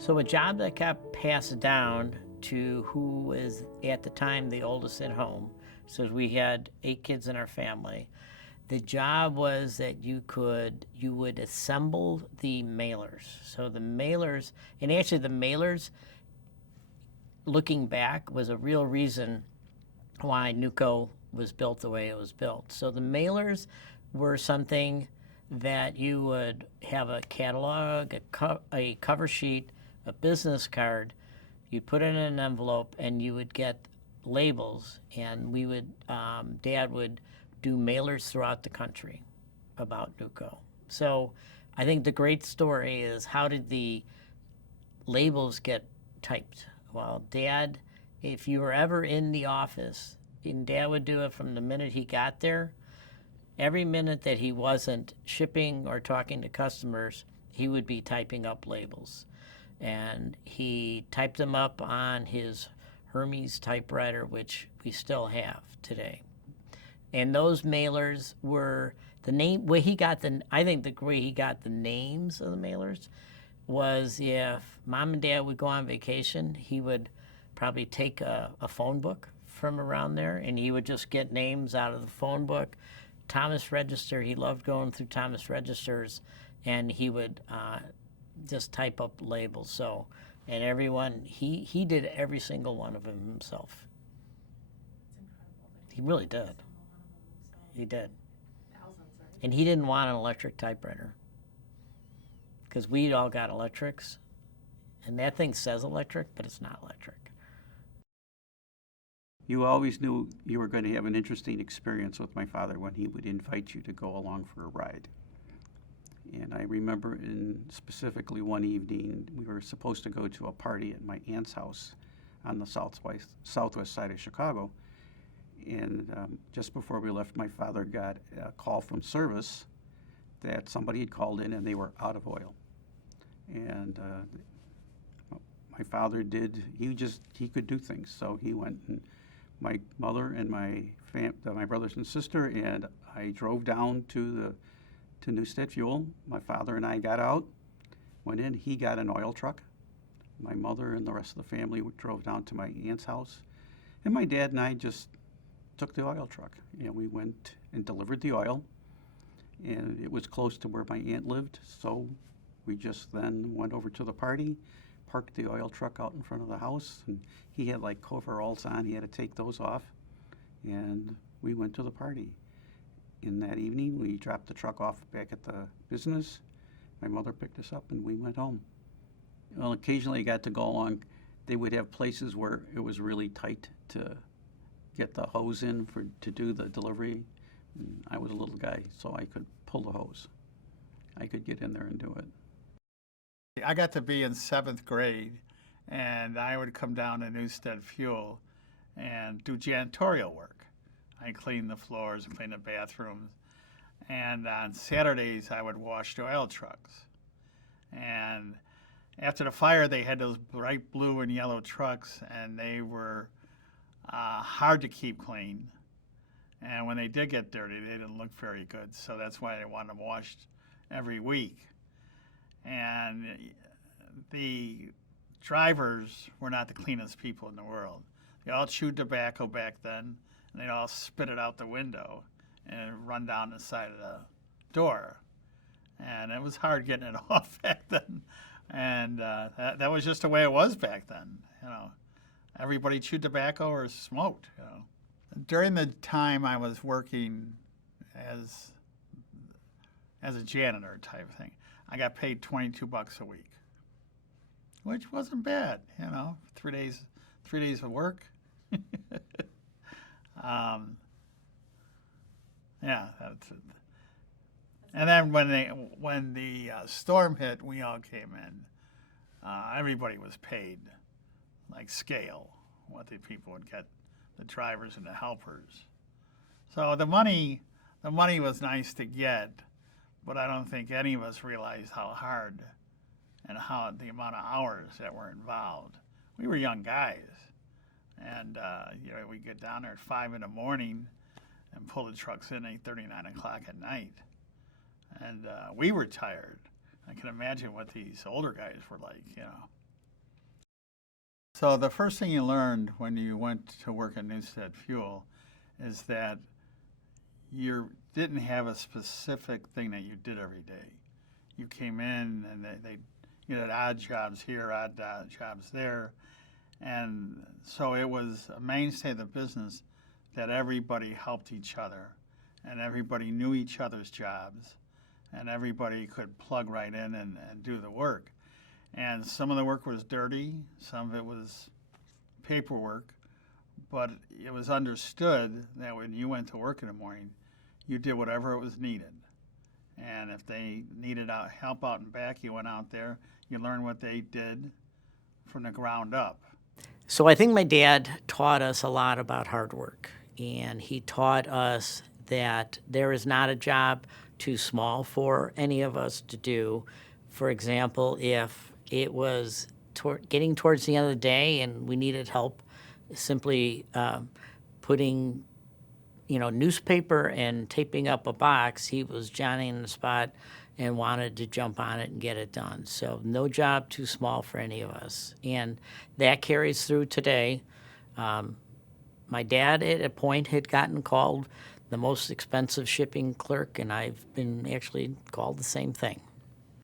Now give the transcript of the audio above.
So a job that got passed down to who was at the time the oldest at home. So we had 8 kids in our family. The job was that you would assemble the mailers. So the mailers, and actually the mailers, looking back, was a real reason why Neuco was built the way it was built. So the mailers were something that you would have a catalog, a cover sheet, a business card. You'd put it in an envelope, and you would get labels. And we would, Dad would do mailers throughout the country about Neuco. So I think the great story is, how did the labels get typed? Well, Dad, if you were ever in the office, and Dad would do it from the minute he got there, every minute that he wasn't shipping or talking to customers, he would be typing up labels. And he typed them up on his Hermes typewriter, which we still have today. And those mailers were the name, where he got the, I think the way he got the names of the mailers was, if Mom and Dad would go on vacation, he would probably take a phone book from around there, and he would just get names out of the phone book. Thomas Register, he loved going through Thomas Registers, and he would just type up labels. So, and everyone, he did every single one of them himself. He really did. He did. And he didn't want an electric typewriter, because we all got electrics, and that thing says electric, but it's not electric. You always knew you were going to have an interesting experience with my father when he would invite you to go along for a ride. And I remember specifically one evening, we were supposed to go to a party at my aunt's house on the southwest side of Chicago. And just before we left, my father got a call from service that somebody had called in and they were out of oil. And my father he could do things. So he went, and my mother and my brothers and sister, and I drove down to Newstead Fuel. My father and I got out, went in. He got an oil truck. My mother and the rest of the family drove down to my aunt's house, and my dad and I just took the oil truck, and we went and delivered the oil. And it was close to where my aunt lived, so we just then went over to the party, parked the oil truck out in front of the house, and he had like coveralls on. He had to take those off, and we went to the party. In that evening, we dropped the truck off back at the business. My mother picked us up, and we went home. Well, occasionally I got to go along. They would have places where it was really tight to get the hose in to do the delivery. And I was a little guy, so I could pull the hose. I could get in there and do it. I got to be in 7th grade, and I would come down to Newstead Fuel and do janitorial work. I cleaned the floors and cleaned the bathrooms. And on Saturdays, I would wash the oil trucks. And after the fire, they had those bright blue and yellow trucks, and they were hard to keep clean. And when they did get dirty, they didn't look very good. So that's why they wanted them washed every week. And the drivers were not the cleanest people in the world. They all chewed tobacco back then, and they'd all spit it out the window and run down the side of the door. And it was hard getting it off back then. And that was just the way it was back then. You know, everybody chewed tobacco or smoked. You know, during the time I was working as a janitor type thing, I got paid $22 a week, which wasn't bad. You know, 3 days of work. Yeah, that's it. And then when the storm hit, we all came in. Everybody was paid like scale, what the people would get, the drivers and the helpers. So the money was nice to get, but I don't think any of us realized how hard and how the amount of hours that were involved. We were young guys, and you know, we get down there at 5 in the morning and pull the trucks in 8:30, 9 o'clock at night. And we were tired. I can imagine what these older guys were like, you know. So the first thing you learned when you went to work at Newstead Fuel is that you didn't have a specific thing that you did every day. You came in and you had odd jobs here, odd jobs there, and so it was a mainstay of the business that everybody helped each other, and everybody knew each other's jobs, and everybody could plug right in and do the work. And some of the work was dirty, some of it was paperwork, but it was understood that when you went to work in the morning, you did whatever it was needed. And if they needed help out and back, you went out there, you learned what they did from the ground up. So I think my dad taught us a lot about hard work, and he taught us that there is not a job too small for any of us to do. For example, if it was getting towards the end of the day and we needed help simply putting newspaper and taping up a box, he was Johnny in the spot and wanted to jump on it and get it done. So no job too small for any of us. And that carries through today. My dad at a point had gotten called the most expensive shipping clerk, and I've been actually called the same thing.